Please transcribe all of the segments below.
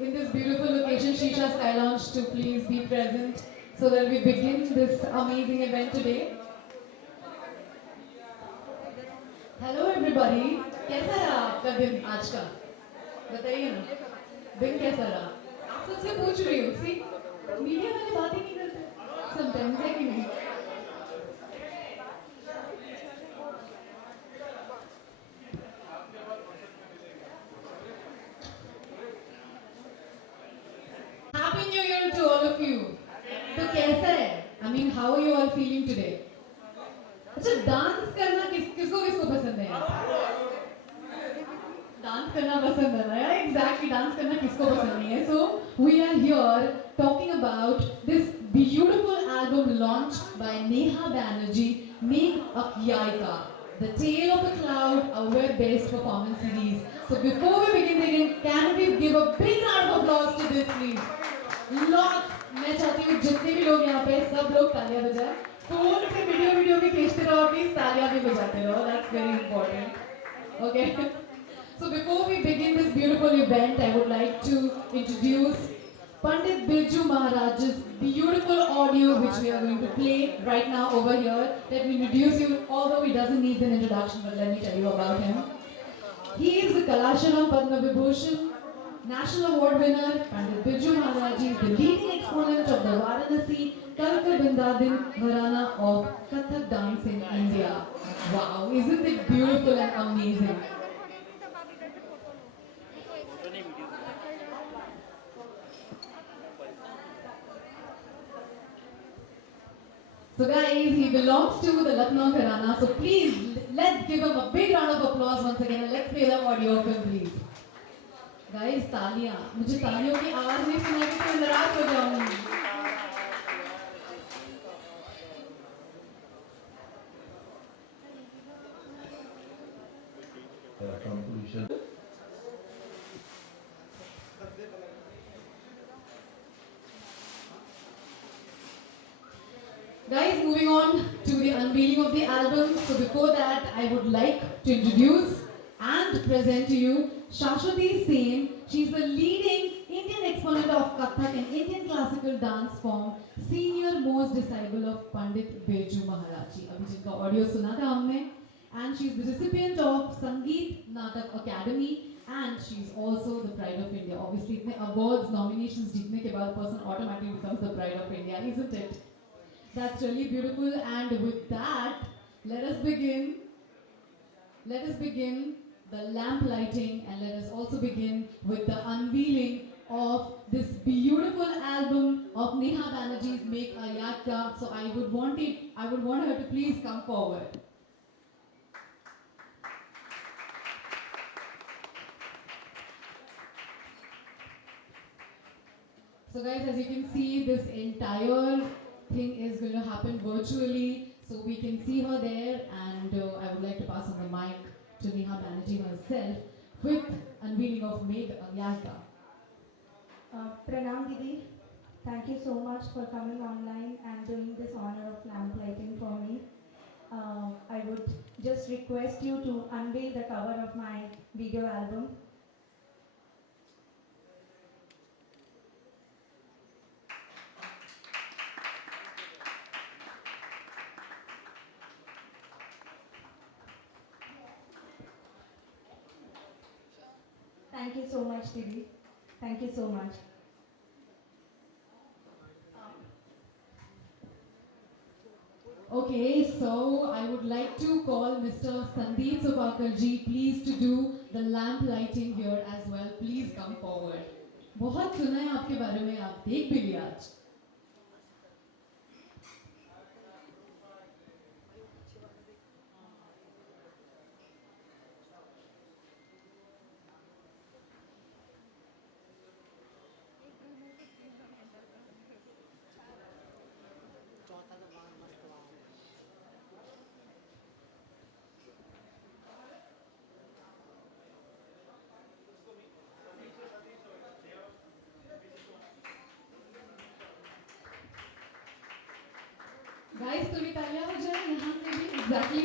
in this beautiful location, Shisha Sky Lounge, to please be present so that we begin this amazing event today. Hello everybody, कैसा रहा आपका दिन आज का? बताइए ना, दिन कैसा रहा? आप सबसे पूछ रही हूँ, सी मीडिया वाले बात ही नहीं करते समटाइम्स, है कि नहीं? Happy new year to all of you. तो कैसा है? I mean how are you all feeling today? अच्छा, डांस करना किसको किसको पसंद है? डांस करना पसंद है ना यार, एग्जैक्टली, डांस करना किसको पसंद नहीं है? So we are here talking about this beautiful album launch by Neha Banerjee, make a याइका, the tale of a cloud, a web based performance series. So before we begin, can we give a big round of applause to this please? Lots, मैं चाहती हूँ जितने भी लोग यहाँ पे सब लोग तालियां बजाएं, फोन से वीडियो भी खींचते रहो, प्लीज तालियां भी बजाते रहो, that's very important. Okay. So before we begin this beautiful event, I would like to introduce Pandit Birju Maharaj's beautiful audio which we are going to play right now over here. Let me introduce you, although he doesn't need an introduction, but let me tell you about him. He is the Kalasharam Padma Vibhushan National Award winner. Pandit Birju Maharaj is the leading exponent of the Varanasi Kalka Bindadin Gharana of Kathak dance in India. Wow, isn't it beautiful and amazing? So guys, he belongs to the Lucknow Gharana. So please, let's give him a big round of applause once again and let's play the audio of him please. Guys, तालियां, मुझे तालियों की आवाज नहीं सुनाई तो मैं नाराज हो जाऊंगी. Conclusion. Guys, moving on to the unveiling of the album. So before that, I would like to introduce and present to you Shashwati Sen. She's the leading Indian exponent of Kathak, an Indian classical dance form, senior most disciple of Pandit Birju Maharaj ji. अभी जिनका audio सुना था हमने, and she's the recipient of Sangeet Natak Academy, and she's also the pride of India. Obviously, इतने awards, nominations जीतने के बाद person automatically becomes the pride of India, isn't it? That's really beautiful, and with that, let us begin. Let us begin the lamp lighting, and let us also begin with the unveiling of this beautiful album of Neha Banerjee's Make a Yatka. So I would want her to please come forward. So guys, as you can see, this entire thing is going to happen virtually, so we can see her there, and I would like to pass on the mic to Neha Banerjee herself with unveiling of Make a Yatka. Pranam Didi, thank you so much for coming online and doing this honor of lamp lighting for me. I would just request you to unveil the cover of my video album. Thank you so much, Didi. Thank you so much. Okay, so I would like to call Mr. Sandeep Subakar ji, please, to do the lamp lighting here as well. Please come forward. बहुत सुना है आपके बारे में, आप देख भी लिया आज. Guys, थोड़ी तालियां हो जाए यहाँ से भी, exactly.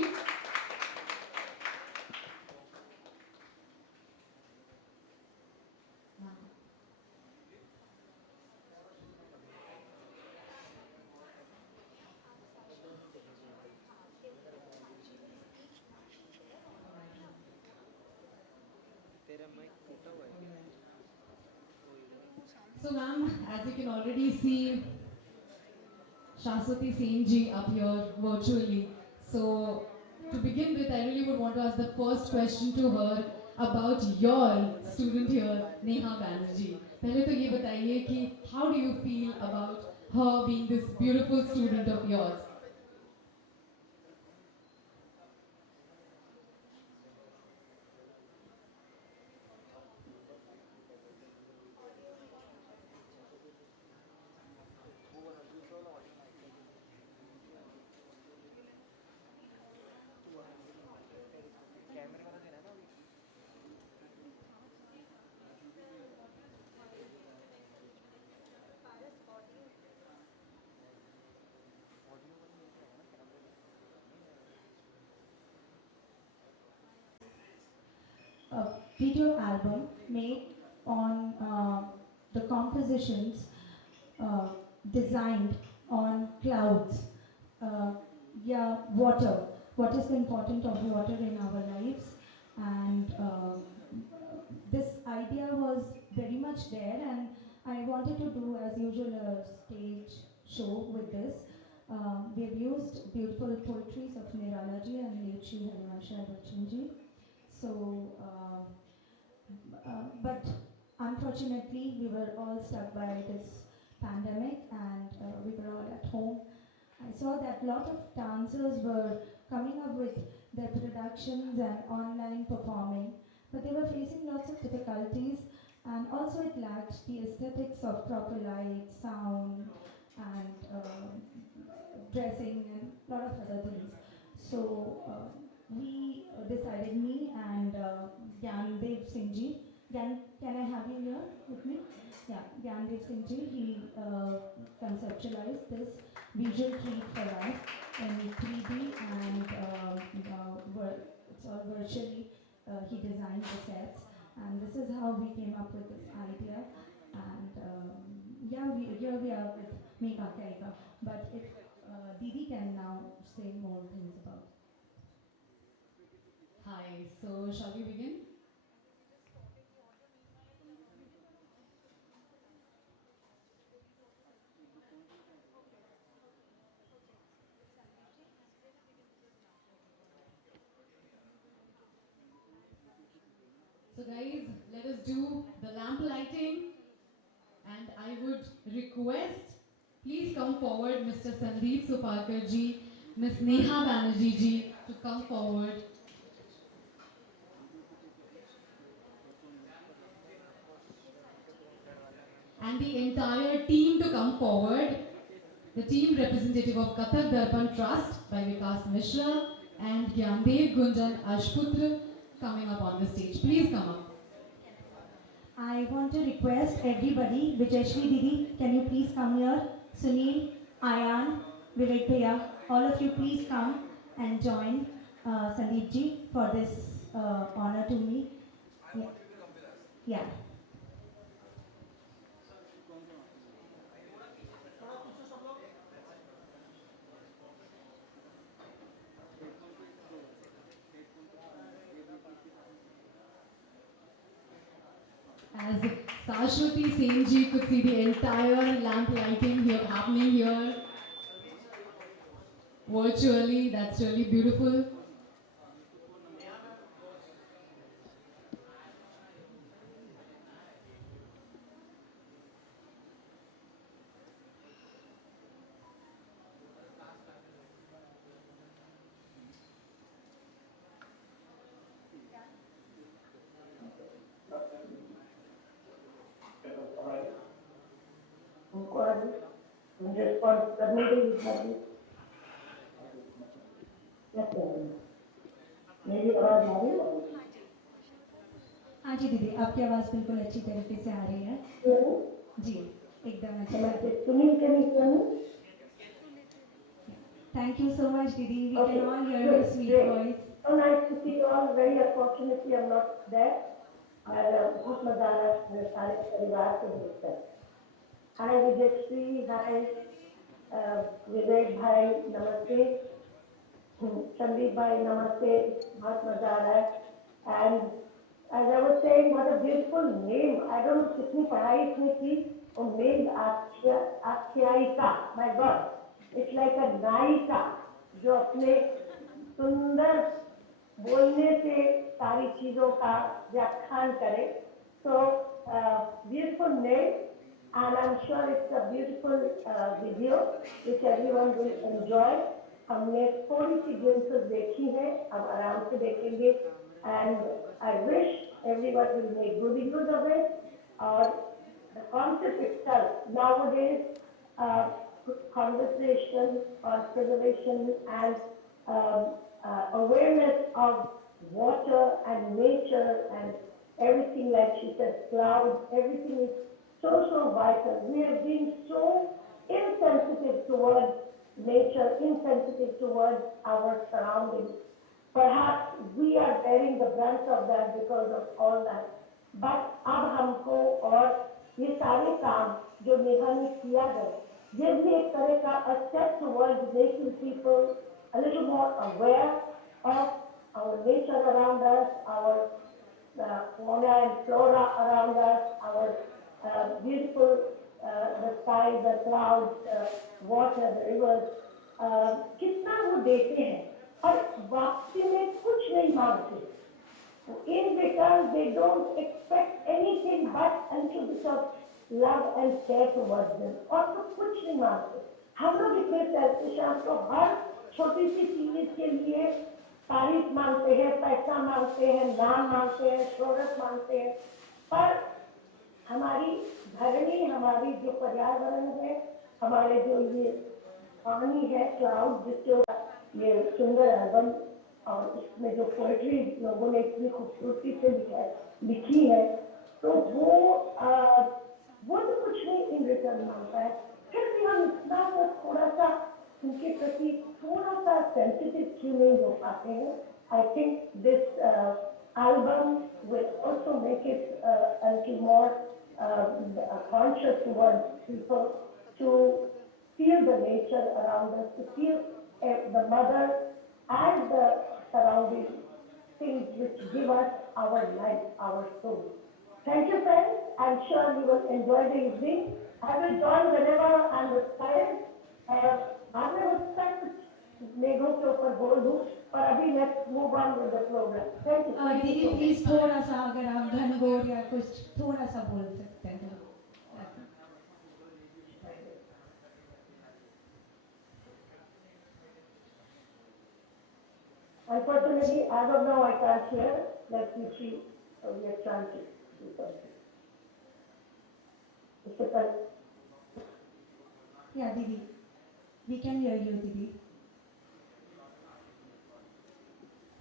So ma'am, as you can already see, Shashwati Senji up here virtually. So to begin with, I really would want to ask the first question to her about your student here, Neha Banerjee. पहले तो ये बताइए कि how do you feel about her being this beautiful student of yours? A video album made on the compositions uh, designed on clouds, uh, yeah, water. What is the importance of water in our lives? And this idea was very much there, and I wanted to do, as usual, a stage show with this. We've used beautiful poetries of Niralaji and Lechi Harivansha Bachchanji. So, but unfortunately, we were all stuck by this pandemic, and we were all at home. I saw that a lot of dancers were coming up with their productions and online performing, but they were facing lots of difficulties, and also it lacked the aesthetics of proper light, sound, and dressing, and a lot of other things. So we decided, me and Gyandev Singhji. Can I have you here with me? Yeah, Gyandev Singhji, he conceptualized this visual treat for us in 3D, and it's all virtually. He designed the sets, and this is how we came up with this idea. And yeah, here we are with Megha Kaika. But if Didi can now say more things about. Hi, so shall we begin? So guys, let us do the lamp lighting, and I would request, please come forward Mr. Sandeep Supalkar ji, Ms. Neha Banerjee ji to come forward. And the entire team to come forward. The team representative of Kathak Darpan Trust by Vikas Mishra and Gyandev Gunjan Ashputra coming up on the stage. Please come up. I want to request everybody, Vijayashri Didi, can you please come here? Sunil, Ayan, Vivek Bhaiya, all of you please come and join Sandeep ji for this honor to me. Yeah. Yeah. As Shashwati Senji could see the entire lamp lighting here happening here virtually, that's really beautiful. उनको आज response करने के लिए खाली क्या करें मेरी आवाज आ रही है हाँ जी दीदी, आपकी आवाज़ बिल्कुल अच्छी तरीके से आ रही है जी, एकदम अच्छी। सुनील के नहीं सुनी Thank you so much, Didi. We can all hear your sweet voice. So nice to see you all. Very unfortunately I'm not there. और बहुत मजा आ रहा है मेरे सारे परिवार को देखकर। हाय विजयश्री, हाय विवेक भाई, नमस्ते। संदीप भाई नमस्ते, बहुत मजा आ रहा है। And as I was saying, what a beautiful name. I don't know कितनी पढ़ाई इसने की और named आख्यायिका. My God, it's like a नायिका जो अपने सुंदर बोलने से सारी चीजों का व्याख्यान करे. So beautiful name, and I'm sure it's a beautiful video which everyone will enjoy. हमने थोड़ी सी glimpses देखी है, अब आराम से देखेंगे. And I wish everyone will make good use of it. Or the concept itself nowadays, uh, conversation on preservation and awareness of water and nature and everything, like she said, clouds, everything is so vital. We have been so insensitive towards nature, insensitive towards our surroundings. Perhaps we are bearing the brunt of that because of all that. But अब हमको और ये सारे काम जो नेहा ने किया है, ये भी एक तरह का a step towards making people a little more aware of our nature around us, our fauna and flora around us, our beautiful the sky, the clouds, water, the rivers. कितना वो देते हैं और वापसी में कुछ नहीं मांगते. In return, they don't expect anything but a little bit of love and care towards them. और तो कुछ नहीं मांगते. हम लोग इतने selfish हैं, हम तो हर छोटी सी चीज के लिए तारीफ मांगते हैं, पैसा मांगते हैं, नाम मांगते हैं, शोहरत मांगते हैं. पर हमारी धरनी, हमारी जो पर्यावरण है, हमारे जो ये पानी है, क्लाउड, जिसके ये सुंदर एल्बम और इसमें जो पोएट्री लोगों ने इतनी खूबसूरती से लिखी है, तो वो तो कुछ नहीं इन रिटर्न मांगता है. फिर भी हम इतना थोड़ा सा उनके प्रति थोड़ा सा सेंसिटिव क्यों नहीं हो पाते हैं. I think this album will also make it a little more conscious towards people to feel the nature around us, to feel the mother and the surrounding things which give us our life, our soul. Thank you, friends. I'm sure you will enjoy the evening. I will join whenever I'm inspired. बाद में उसका कुछ मेघों के ऊपर बोल दूँ, पर अभी let's move on with the program. Thank you. दीदी प्लीज थोड़ा सा अगर आप घनघोर या कुछ थोड़ा सा बोल सकते हैं. Unfortunately, as of now, I can't hear. Let me see. So we are trying to do something. Mr. Pan. Yeah, Didi, we can hear you, Didi.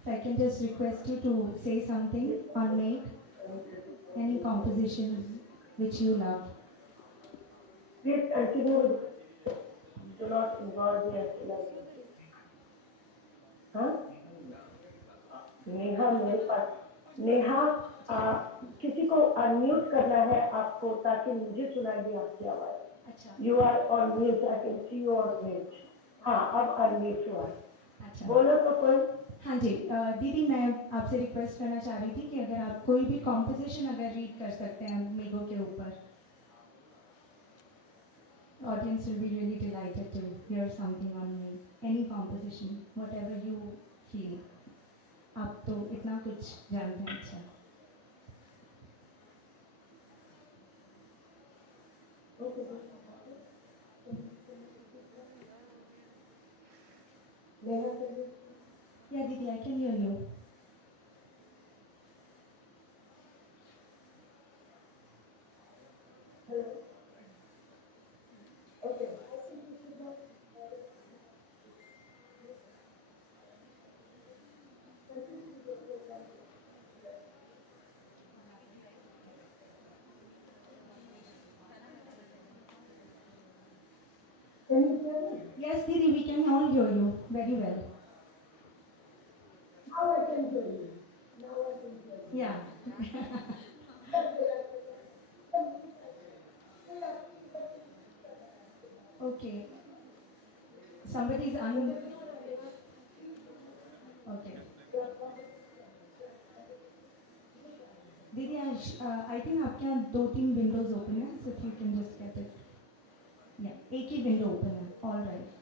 So I can just request you to say something or make any composition which you love. Please continue. Do not involve the explanation. हाँ? नेहा मेरे पास. नेहा, किसी को unmute करना है आपको ताकि मुझे सुनाई दे आपकी आवाज. अच्छा. You are on mute. I can see you on mute. हाँ, अब अनम्यूट हुआ. अच्छा. बोलो तो कोई. हाँ जी, दीदी मैं आपसे रिक्वेस्ट करना चाह रही थी कि अगर आप कोई भी कॉम्पोजिशन अगर रीड कर सकते हैं मेघों के ऊपर. Audience will be really delighted to hear something on me. Any composition, whatever you feel. आप तो इतना कुछ जानते हैं. अच्छा. Yeah, Didi, I can hear you. Okay. Can you hear me? Yes, Didi, we can all hear you very well. Now I can hear you. Now I can hear you. Yeah. Okay. Somebody's Okay. दीदी I think आपके यहाँ 2-3 Windows open है, so if you can just get it. Yeah, एक ही window open है, all right.